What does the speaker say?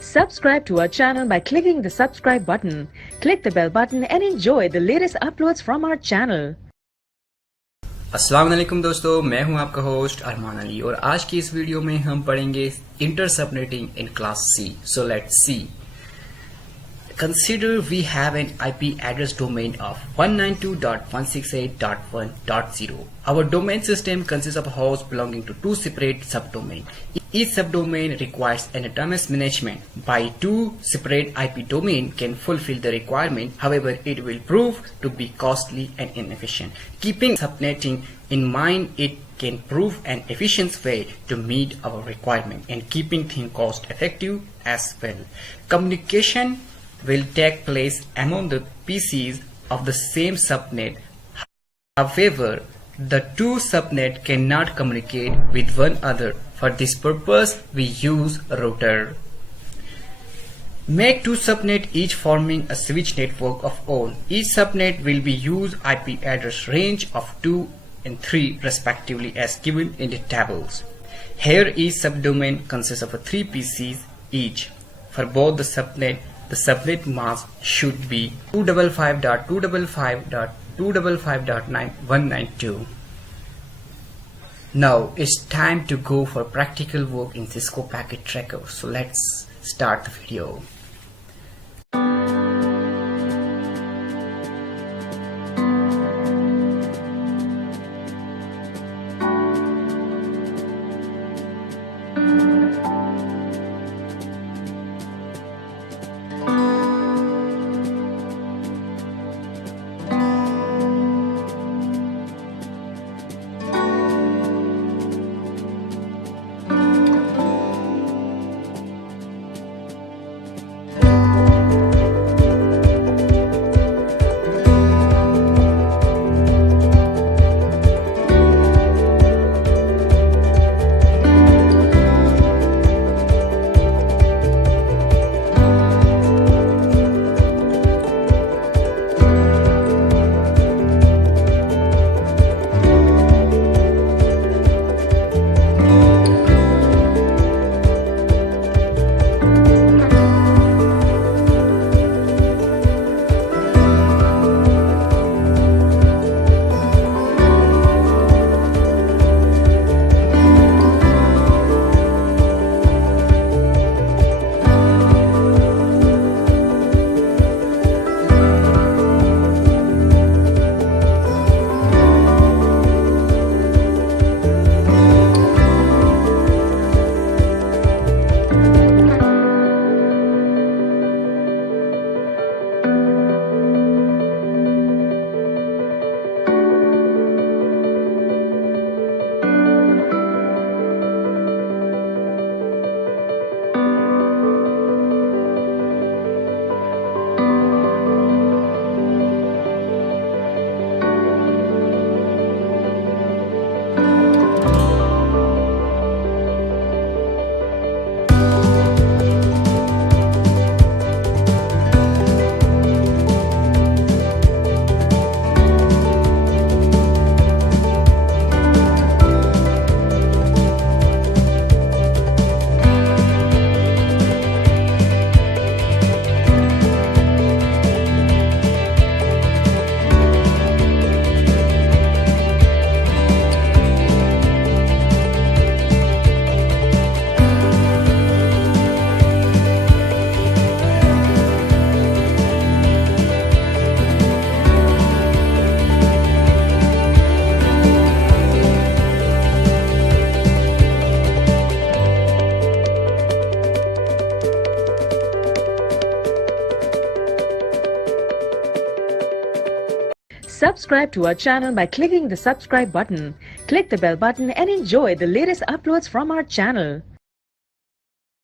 Subscribe to our channel by clicking the subscribe button. Click the bell button and enjoy the latest uploads from our channel. अस्सलाम वालेकुम दोस्तों, मैं हूं आपका host अरमान अली और आज की इस वीडियो में हम पढ़ेंगे inter subnetting in class C. So let's see. Consider we have an IP address domain of 192.168.1.0. Our domain system consists of a host belonging to two separate subdomains. Each subdomain requires anonymous management. By two separate IP domains can fulfill the requirement. However, it will prove to be costly and inefficient. Keeping subnetting in mind, it can prove an efficient way to meet our requirement and keeping things cost effective as well. Communication will take place among the PCs of the same subnet. However, the two subnets cannot communicate with one another. For this purpose, we use a router. Make two subnets each forming a switch network of own. Each subnet will be used IP address range of 2 and 3 respectively as given in the tables. Here each subdomain consists of 3 PCs each. For both the subnet mask should be 255.255.255.192. Now it's time to go for practical work in Cisco Packet Tracker. So let's start the video. Subscribe to our channel by clicking the subscribe button. Click the bell button and enjoy the latest uploads from our channel.